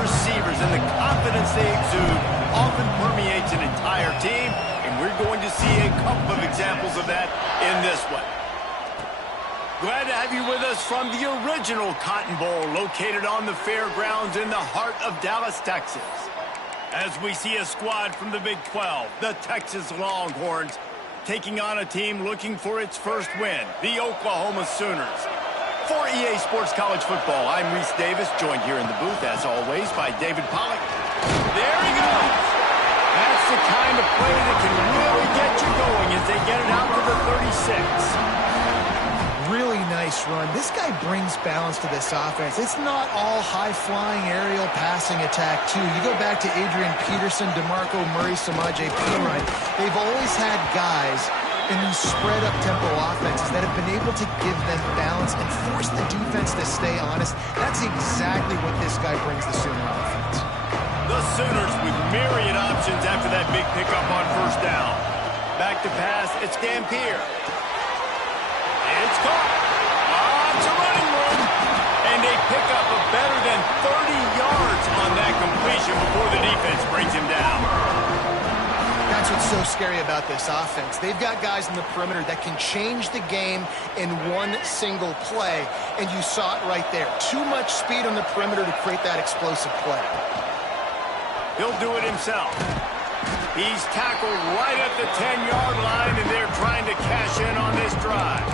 receivers and the confidence they exude often permeates an entire team, and we're going to see a couple of examples of that in this one. Glad to have you with us from the original Cotton Bowl located on the fairgrounds in the heart of Dallas, Texas. As we see a squad from the Big 12, the Texas Longhorns, taking on a team looking for its first win, the Oklahoma Sooners. For EA Sports College Football, I'm Reese Davis, joined here in the booth, as always, by David Pollack. There he goes! That's the kind of play that can really get you going as they get it out to the 36. Really nice run. This guy brings balance to this offense. It's not all high-flying aerial passing attack, too. You go back to Adrian Peterson, DeMarco Murray, Samaje Perine. They've always had guys in these spread-up tempo offenses that have been able to give them balance and force the defense to stay honest. That's exactly what this guy brings the Sooner offense. The Sooners with myriad options after that big pickup on first down. Back to pass, it's Dampier. It's caught. It's a running room. And they pick up a better than 30 yards on that completion before the defense brings him down. That's what's so scary about this offense. They've got guys in the perimeter that can change the game in one single play, and you saw it right there. Too much speed on the perimeter to create that explosive play. He'll do it himself. He's tackled right at the 10-yard line, and they're trying to cash in on this drive.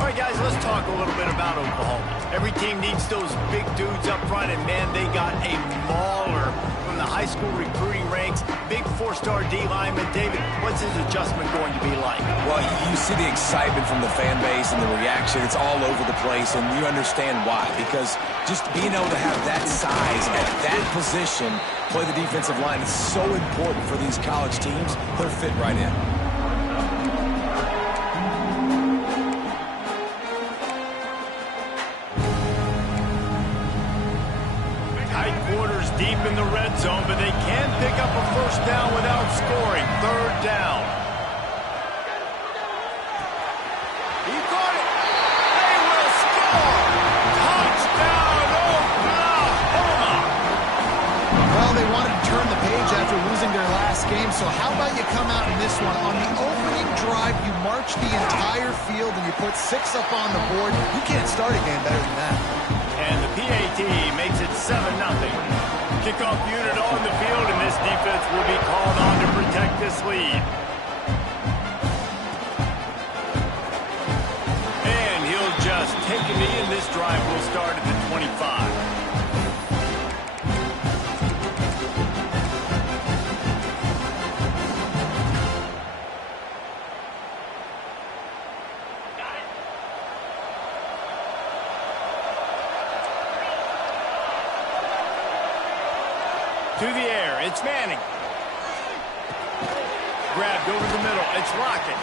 All right, guys, let's talk a little bit about Oklahoma. Every team needs those big dudes up front, and, man, they got a mauler from the high school recruiting ranks. Big four-star D lineman. David, what's his adjustment going to be like? Well, you see the excitement from the fan base and the reaction. It's all over the place, and you understand why. Because just being able to have that size at that position, play the defensive line, is so important for these college teams. They'll fit right in. Deep in the red zone, but they can pick up a first down without scoring. Third down. He caught it. They will score. Touchdown, Oklahoma. Well, they wanted to turn the page after losing their last game, so how about you come out in this one? On the opening drive, you march the entire field and you put 6 up on the board. You can't start a game better than that. And the PAT makes it 7-0. Kickoff unit on the field, and this defense will be called on to protect this lead. And he'll just take a knee, and this drive will start at the 25. To the air, it's Manning. Grabbed over the middle, it's Lockett.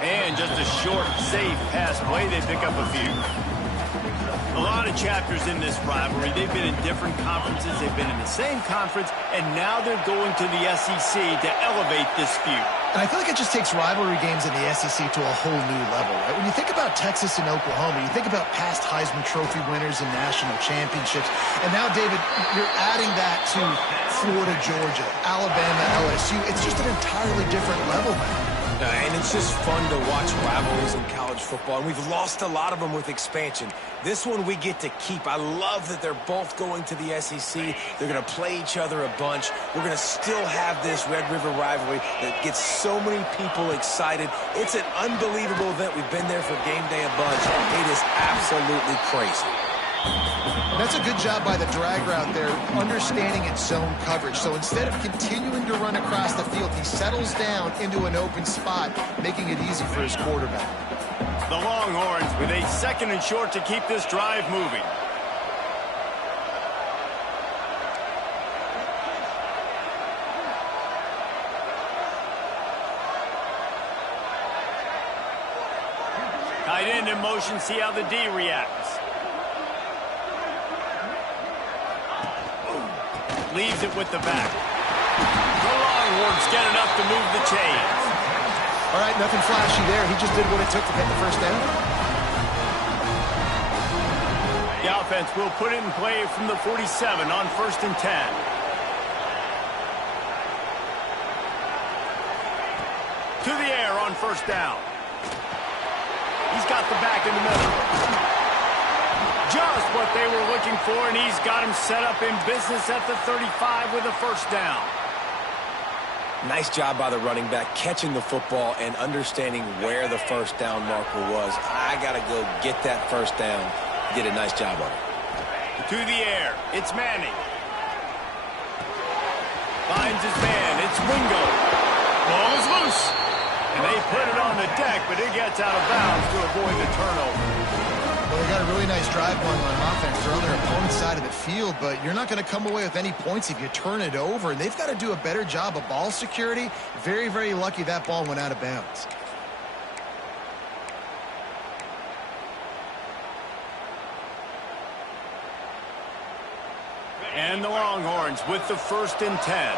And just a short, safe pass play, they pick up a few. A lot of chapters in this rivalry. They've been in different conferences, they've been in the same conference, and now they're going to the SEC to elevate this feud. And I feel like it just takes rivalry games in the SEC to a whole new level, right? When you think about Texas and Oklahoma, you think about past Heisman Trophy winners and national championships. And now, David, you're adding that to Florida, Georgia, Alabama, LSU. It's just an entirely different level now. And it's just fun to watch rivalries in college football. And we've lost a lot of them with expansion. This one we get to keep. I love that they're both going to the SEC. They're going to play each other a bunch. We're going to still have this Red River rivalry that gets so many people excited. It's an unbelievable event. We've been there for game day a bunch. It is absolutely crazy. That's a good job by the drag route there, understanding its zone coverage. So instead of continuing to run across the field, he settles down into an open spot, making it easy for his quarterback. The Longhorns with a 2nd and short to keep this drive moving. Tight end in motion, see how the D reacts. Leaves it with the back. The Longhorns get enough to move the chains. All right, nothing flashy there. He just did what it took to get the first down. Yeah, offense will put it in play from the 47 on 1st and 10. To the air on 1st down. He's got the back in the middle. Just what they were looking for, and he's got him set up in business at the 35 with a 1st down. Nice job by the running back, catching the football and understanding where the 1st down marker was. I got to go get that 1st down. He did a nice job on it. To the air, it's Manning. Finds his man, it's Wingo. Ball is loose. And they put it on the deck, but it gets out of bounds to avoid the turnover. Well, they got a really nice drive going on offense. They're on their opponent's side of the field, but you're not going to come away with any points if you turn it over. And they've got to do a better job of ball security. Very, very lucky that ball went out of bounds. And the Longhorns with the 1st and 10.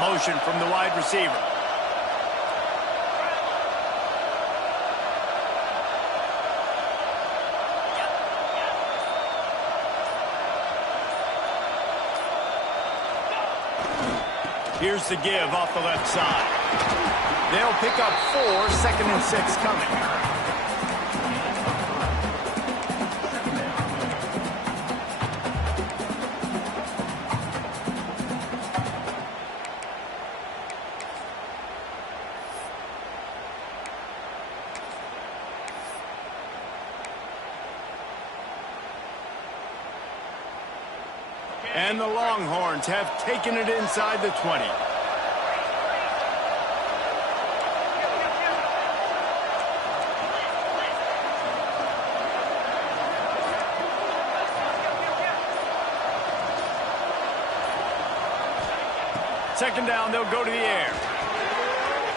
Motion from the wide receiver. Here's the give off the left side. They'll pick up 4, 2nd and 6 coming. And the Longhorns have taken it inside the 20. Second down, they'll go to the air.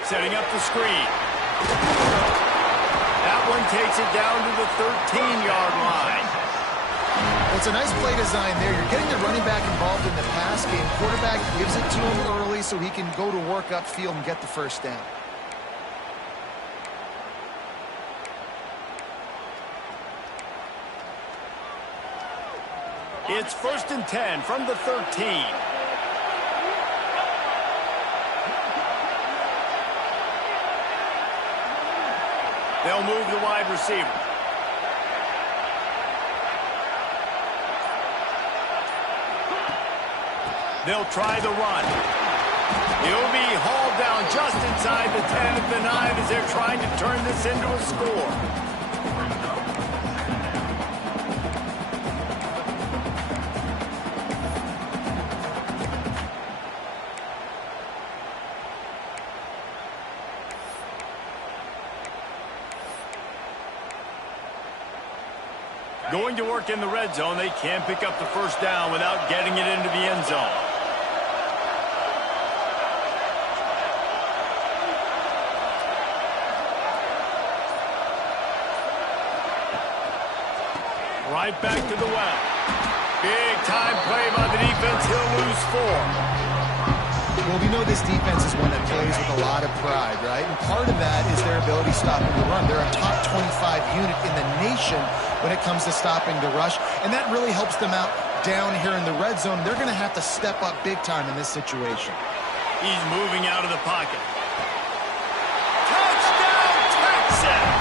Setting up the screen. That one takes it down to the 13-yard line. It's a nice play design there. You're getting the running back involved in the pass game. Quarterback gives it to him early so he can go to work upfield and get the 1st down. It's 1st and 10 from the 13. They'll move the wide receiver. They'll try the run. He'll be hauled down just inside the 10 at the 9 as they're trying to turn this into a score. Going to work in the red zone, they can't pick up the 1st down without getting it into the end zone. Right back to the well. Big time play by the defense. He'll lose 4. Well, we know this defense is one that plays with a lot of pride, right? And part of that is their ability stopping the run. They're a top 25 unit in the nation when it comes to stopping the rush, and that really helps them out down here in the red zone. They're going to have to step up big time in this situation. He's moving out of the pocket. Touchdown, Texas!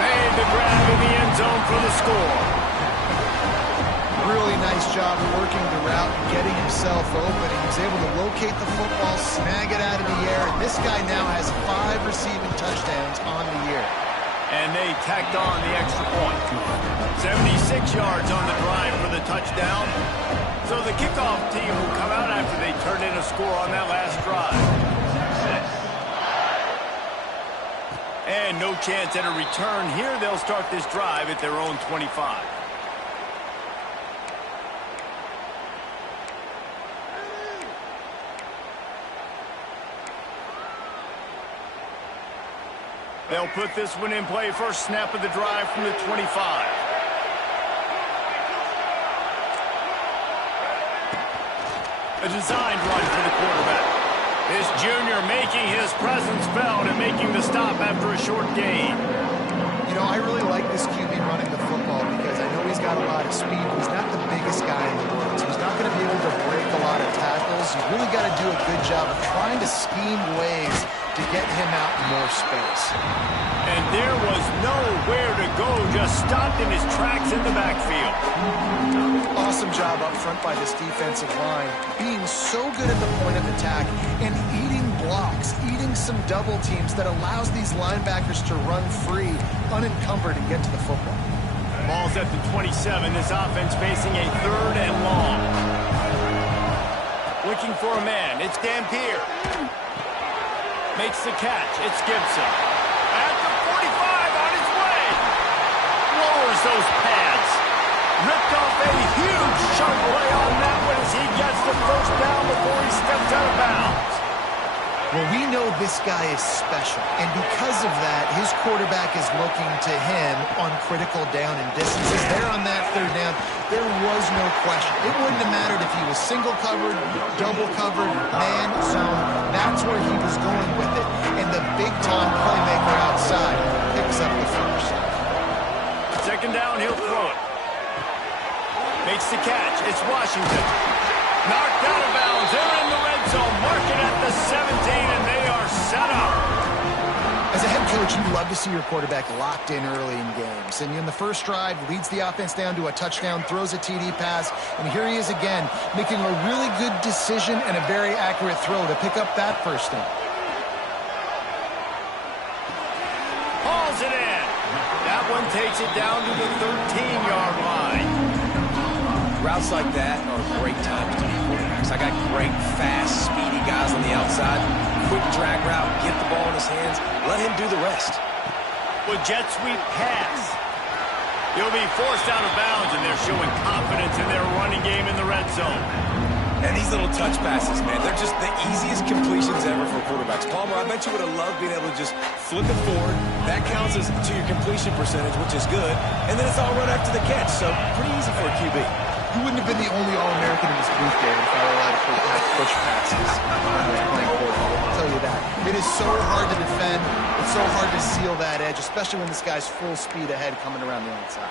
Made the grab in the end zone for the score. Really nice job working the route and getting himself open. He was able to locate the football, snag it out of the air, and this guy now has 5 receiving touchdowns on the year. And they tacked on the extra point. 76 yards on the drive for the touchdown. So the kickoff team will come out after they turn in a score on that last drive. And no chance at a return here. They'll start this drive at their own 25. They'll put this one in play. First snap of the drive from the 25. A designed run for the quarterback. This junior making his presence felt and making the stop after a short gain. You know, I really like this QB running the football because I know he's got a lot of speed, but he's not the biggest guy in the world, so he's not going to be able to break a lot of tackles. You really got to do a good job of trying to scheme ways to get him out in more space. And there was nowhere to go, just stopped in his tracks in the backfield. Awesome job up front by this defensive line, being so good at the point of attack and eating blocks, eating some double teams that allows these linebackers to run free, unencumbered, and get to the football. Ball's at the 27. This offense facing a 3rd and long. Looking for a man. It's Dampier. Makes the catch. It's Gibson. At the 45 on his way. Lowers those pads. Ripped off a huge sharp play on that one as he gets the first down before he steps out of bounds. Well, we know this guy is special, and because of that, his quarterback is looking to him on critical down and distances. There on that 3rd down, there was no question. It wouldn't have mattered if he was single covered, double covered, man, zone. That's where he was going with it, and the big-time playmaker outside picks up the first. 2nd down, he'll throw it. Makes the catch. It's Washington. Knocked out of bounds. They're in the red zone. Mark it at the 17, and they are set up. As a head coach, you love to see your quarterback locked in early in games. And in the first drive, leads the offense down to a touchdown, throws a TD pass, and here he is again, making a really good decision and a very accurate throw to pick up that first down. Hauls it in. That one takes it down to the 13-yard line. Routes like that are great times to be quarterbacks. I got great, fast, speedy guys on the outside. Quick drag route, get the ball in his hands, let him do the rest. With jet sweep pass. He'll be forced out of bounds, and they're showing confidence in their running game in the red zone. And these little touch passes, man, they're just the easiest completions ever for quarterbacks. Palmer, I bet you would have loved being able to just flip it forward. That counts as to your completion percentage, which is good. And then it's all run after the catch, so pretty easy for a QB. You wouldn't have been the only All-American in this booth, David, if I were allowed to push passes playing quarterback. I'll tell you that. It is so hard to defend. It's so hard to seal that edge, especially when this guy's full speed ahead coming around the outside.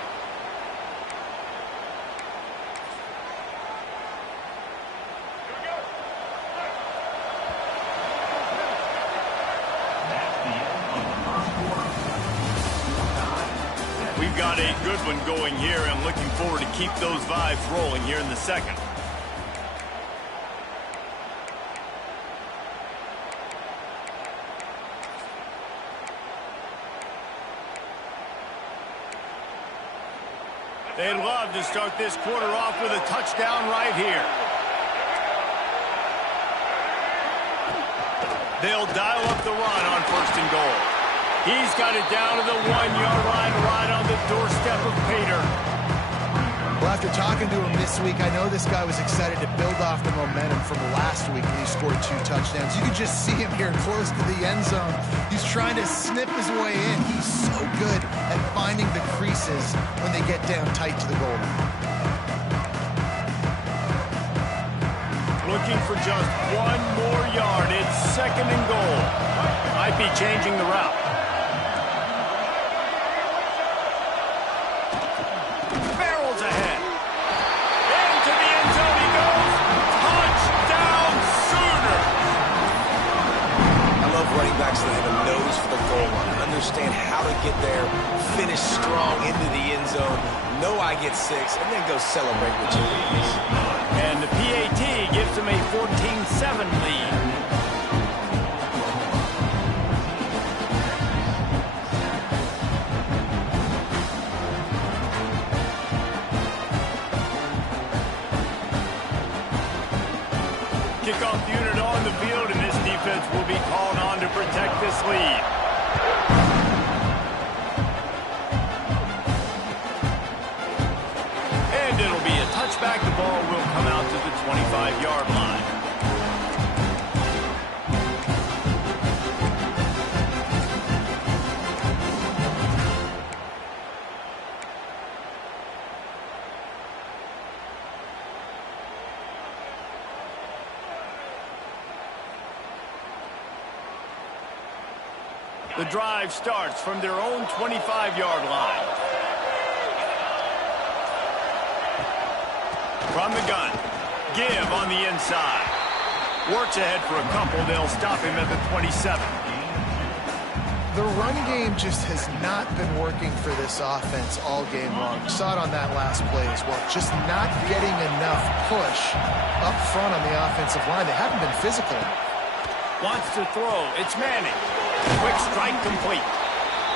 We've got a good one going here, and looking forward to keep those vibes rolling here in the 2nd. They'd love to start this quarter off with a touchdown right here. They'll dial up the run on 1st and goal. He's got it down to the 1-yard line, right on the doorstep of Pater. Well, after talking to him this week, I know this guy was excited to build off the momentum from last week when he scored 2 touchdowns. You can just see him here close to the end zone. He's trying to snip his way in. He's so good at finding the creases when they get down tight to the goal line. Looking for just 1 more yard. It's 2nd and goal. Might be changing the route. Barrels ahead. Into the end zone he goes. Touchdown Sooner. I love running backs that have a nose for the goal line. Understand how to get there, finish strong into the end zone, know I get 6, and then go celebrate with champions. And the PAT gives them a 14-7 lead. Kickoff unit on the field, and this defense will be called on to protect this lead. And it'll be a touchback. The ball will come out to the 25-yard line. The drive starts from their own 25-yard line. From the gun, give on the inside. Works ahead for a couple. They'll stop him at the 27. The run game just has not been working for this offense all game long. You saw it on that last play as well. Just not getting enough push up front on the offensive line. They haven't been physical. Wants to throw. It's Manning. Quick strike complete.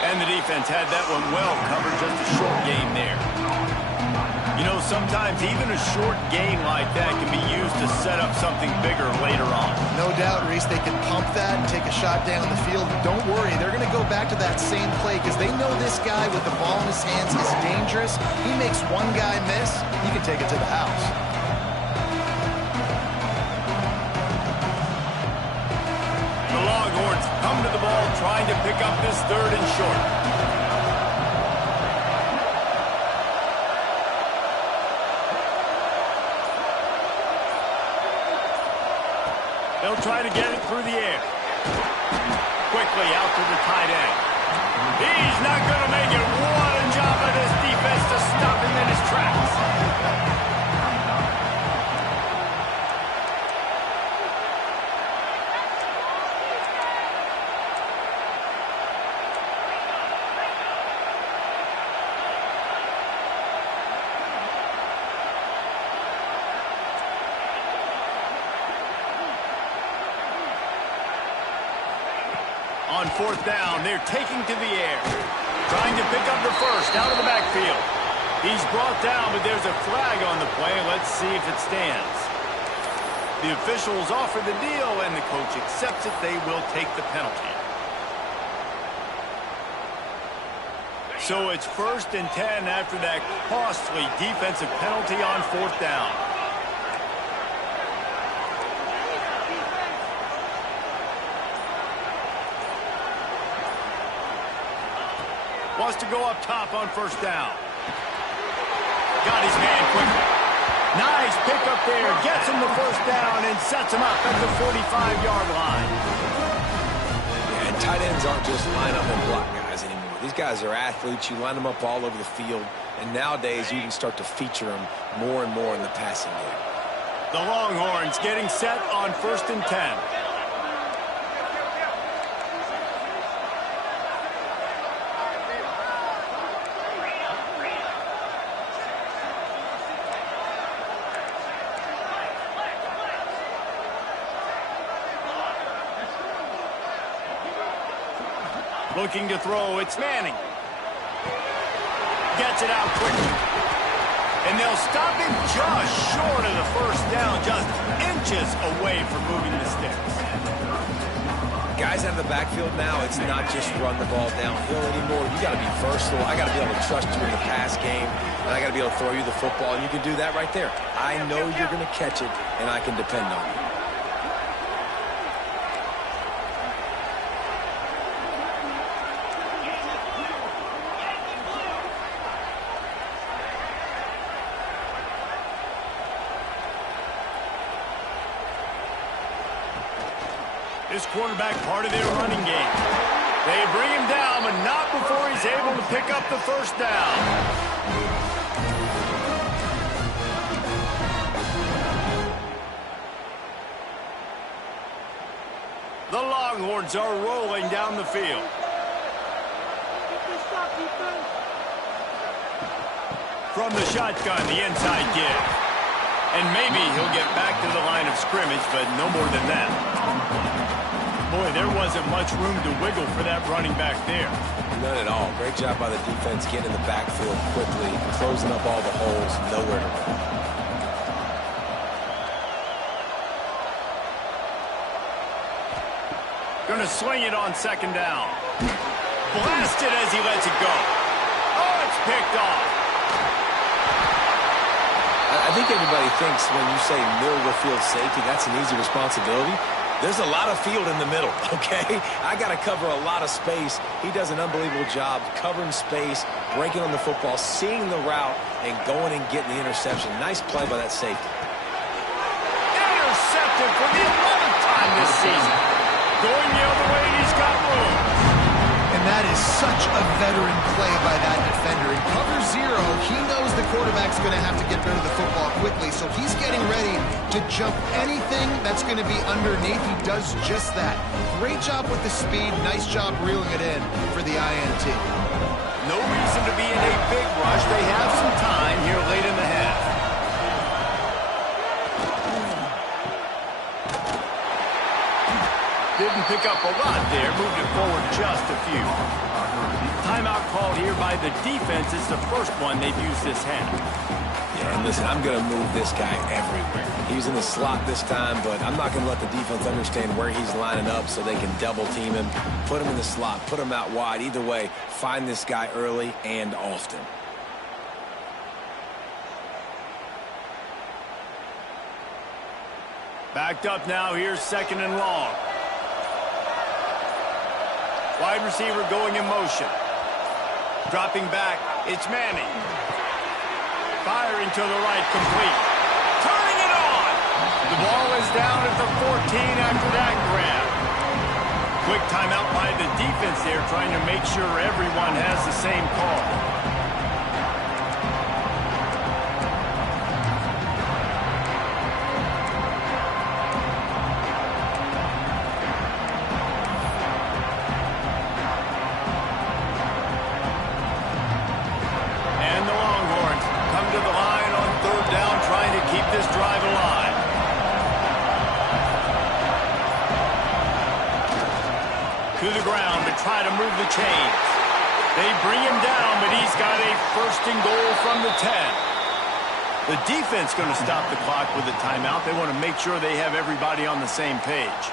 And the defense had that one well covered. Just a short game there. You know, sometimes even a short game like that can be used to set up something bigger later on. No doubt, Reese, they can pump that and take a shot down the field. Don't worry, they're going to go back to that same play because they know this guy with the ball in his hands is dangerous. He makes one guy miss, he can take it to the house. The Longhorns come to the ball trying to pick up this third and short. They'll try to get it through the air. Quickly out to the tight end. He's not going to make it. What a job of this defense to stop him in his tracks. On fourth down, they're taking to the air. Trying to pick up the first out of the backfield. He's brought down, but there's a flag on the play. Let's see if it stands. The officials offer the deal, and the coach accepts it. They will take the penalty. So it's 1st and 10 after that costly defensive penalty on fourth down. Wants to go up top on first down. Got his man quickly. Nice pick up there. Gets him the first down and sets him up at the 45-yard line. Yeah, and tight ends aren't just line up and block guys anymore. These guys are athletes. You line them up all over the field. And nowadays, you can start to feature them more and more in the passing game. The Longhorns getting set on 1st and 10. Looking to throw, it's Manning. Gets it out quickly. And they'll stop him just short of the first down, just inches away from moving the sticks. Guys out of the backfield now, it's not just run the ball downhill anymore. You got to be versatile. I got to be able to trust you in the pass game, and I got to be able to throw you the football, and you can do that right there. I know you're going to catch it, and I can depend on you. This quarterback part of their running game. They bring him down, but not before he's able to pick up the first down. The Longhorns are rolling down the field. From the shotgun, the inside give. And maybe he'll get back to the line of scrimmage, but no more than that. Boy, there wasn't much room to wiggle for that running back there. None at all. Great job by the defense getting in the backfield quickly, closing up all the holes, nowhere to run. Going to swing it on second down. Blasted as he lets it go. Oh, it's picked off. I think everybody thinks when you say middle of the field safety, that's an easy responsibility. There's a lot of field in the middle, okay? I got to cover a lot of space. He does an unbelievable job covering space, breaking on the football, seeing the route, and going and getting the interception. Nice play by that safety. Intercepted for the 11th time this season. Going the other way, he's got room. such a veteran play by that defender. In cover zero, he knows the quarterback's going to have to get rid of the football quickly, so he's getting ready to jump anything that's going to be underneath. He does just that. Great job with the speed. Nice job reeling it in for the INT. No reason to be in a big rush. They have some time here late in the half. Didn't pick up a lot there. Moved it forward just a few. Timeout called here by the defense. It's the first one they've used this half. Yeah, and listen, I'm going to move this guy everywhere. He's in the slot this time, but I'm not going to let the defense understand where he's lining up so they can double team him, put him in the slot, put him out wide. Either way, find this guy early and often. Backed up now. Here's second and long. Wide receiver going in motion. Dropping back, it's Manning. Firing to the right, complete. Turning it on! The ball is down at the 14 after that grab. Quick timeout by the defense there, trying to make sure everyone has the same call. To the ground to try to move the chains. They bring him down, but he's got a first and goal from the 10. The defense going to stop the clock with a timeout. They want to make sure they have everybody on the same page.